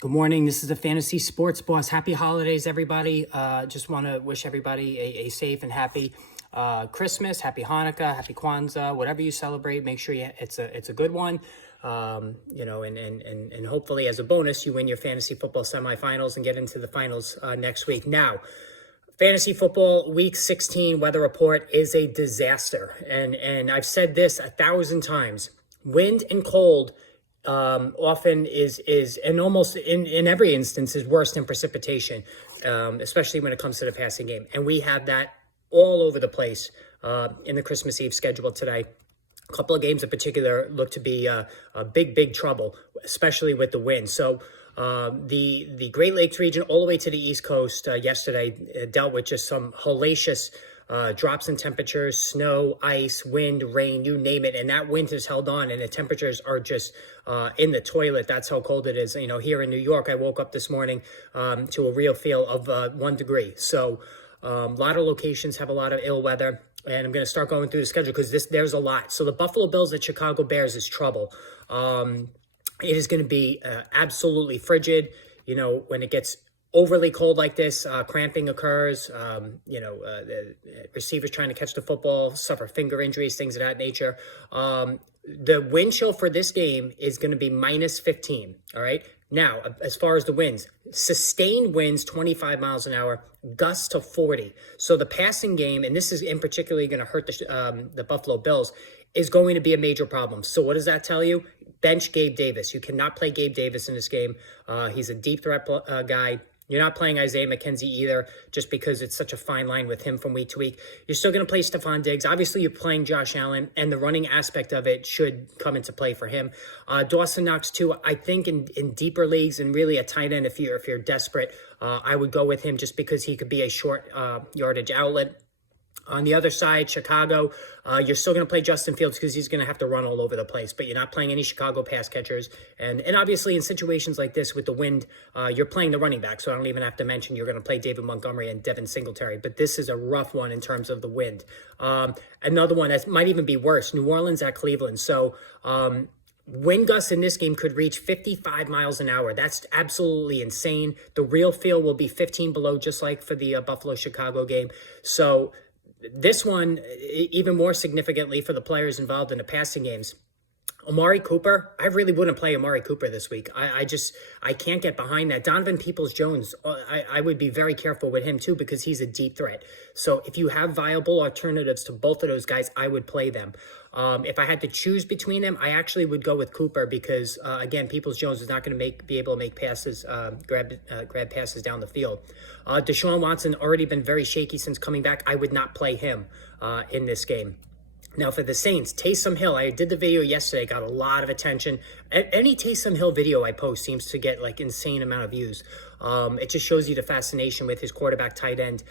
Good morning. This is the Fantasy Sports Boss. Happy holidays, everybody. Just want to wish everybody a safe and happy Christmas, happy Hanukkah, happy Kwanzaa, whatever you celebrate. Make sure it's a good one. And hopefully as a bonus, you win your fantasy football semifinals and get into the finals next week. Now, fantasy football week 16 weather report is a disaster, and I've said this 1,000 times. Wind and cold often is and almost in every instance is worse than precipitation, especially when it comes to the passing game. And we have that all over the place in the Christmas Eve schedule today. A couple of games in particular look to be a big trouble, especially with the wind. So the Great Lakes region all the way to the East Coast yesterday dealt with just some hellacious drops in temperatures, snow, ice, wind, rain, you name it. And that wind has held on, and the temperatures are just in the toilet. That's how cold it is. You know, here in New York, I woke up this morning to a real feel of 1 degree. So a lot of locations have a lot of ill weather. And I'm going to start going through the schedule because there's a lot. So the Buffalo Bills at Chicago Bears is trouble. It is going to be absolutely frigid. You know, when it gets overly cold like this, cramping occurs. The receivers trying to catch the football suffer finger injuries, things of that nature. The wind chill for this game is going to be minus 15. All right. Now, as far as the winds, sustained winds 25 miles an hour, gusts to 40. So the passing game, and this is in particularly going to hurt the Buffalo Bills, is going to be a major problem. So what does that tell you? Bench Gabe Davis. You cannot play Gabe Davis in this game. He's a deep threat guy. You're not playing Isaiah McKenzie either, just because it's such a fine line with him from week to week. You're still going to play Stephon Diggs. Obviously, you're playing Josh Allen, and the running aspect of it should come into play for him. Dawson Knox, too, I think in deeper leagues and really a tight end, if you're desperate, I would go with him just because he could be a short yardage outlet. On the other side, Chicago, you're still going to play Justin Fields because he's going to have to run all over the place, but you're not playing any Chicago pass catchers. And obviously in situations like this with the wind, you're playing the running back, so I don't even have to mention you're going to play David Montgomery and Devin Singletary, but this is a rough one in terms of the wind. Another one that might even be worse, New Orleans at Cleveland. So wind gusts in this game could reach 55 miles an hour. That's absolutely insane. The real feel will be 15 below, just like for the Buffalo-Chicago game. So this one, even more significantly for the players involved in the passing games. Amari Cooper, I really wouldn't play Amari Cooper this week. I can't get behind that. Donovan Peoples-Jones, I would be very careful with him too because he's a deep threat. So if you have viable alternatives to both of those guys, I would play them. If I had to choose between them, I actually would go with Cooper because, again, Peoples-Jones is not going to be able to make passes, grab passes down the field. Deshaun Watson already been very shaky since coming back. I would not play him in this game. Now, for the Saints, Taysom Hill, I did the video yesterday, got a lot of attention. Any Taysom Hill video I post seems to get like insane amount of views. It just shows you the fascination with his quarterback tight end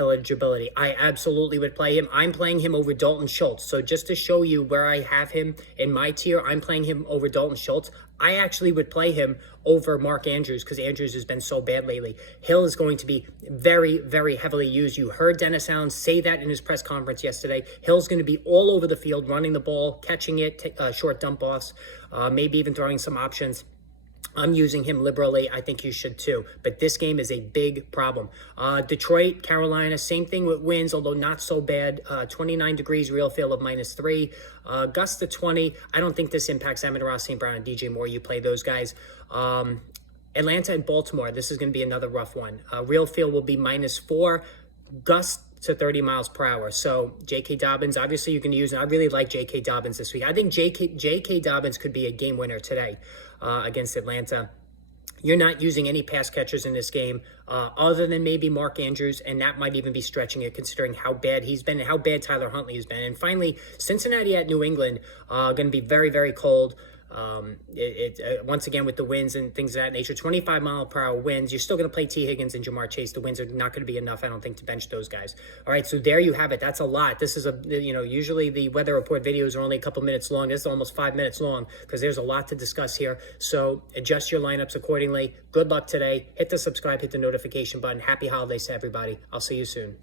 eligibility. I absolutely would play him. I'm playing him over Dalton Schultz. So just to show you where I have him in my tier, I'm playing him over Dalton Schultz. I actually would play him over Mark Andrews because Andrews has been so bad lately. Hill is going to be very, very heavily used. You heard Dennis Allen say that in his press conference yesterday. Hill's going to be all over the field, running the ball, catching it, short dump offs, maybe even throwing some options. I'm using him liberally. I think you should too. But this game is a big problem. Detroit, Carolina, same thing with winds, although not so bad. 29 degrees, real feel of -3. Gusts to 20. I don't think this impacts Amon-Ra St. Brown and DJ Moore. You play those guys. Atlanta and Baltimore, this is going to be another rough one. Real feel will be -4. Gusts to 30 miles per hour. So J.K. Dobbins, obviously you can use, and I really like J.K. Dobbins this week. I think J.K. Dobbins could be a game winner today against Atlanta. You're not using any pass catchers in this game other than maybe Mark Andrews, and that might even be stretching it considering how bad he's been and how bad Tyler Huntley has been. And finally, Cincinnati at New England, going to be very, very cold. Once again with the winds and things of that nature, 25 mile per hour winds. You're still going to play T. Higgins and Jamar Chase. The winds are not going to be enough, I don't think, to bench those guys. All right, so there you have it. That's a lot. This is usually the weather report videos are only a couple minutes long. This is almost 5 minutes long because there's a lot to discuss here. So adjust your lineups accordingly. Good luck today. Hit the subscribe, hit the notification button. Happy holidays to everybody. I'll see you soon.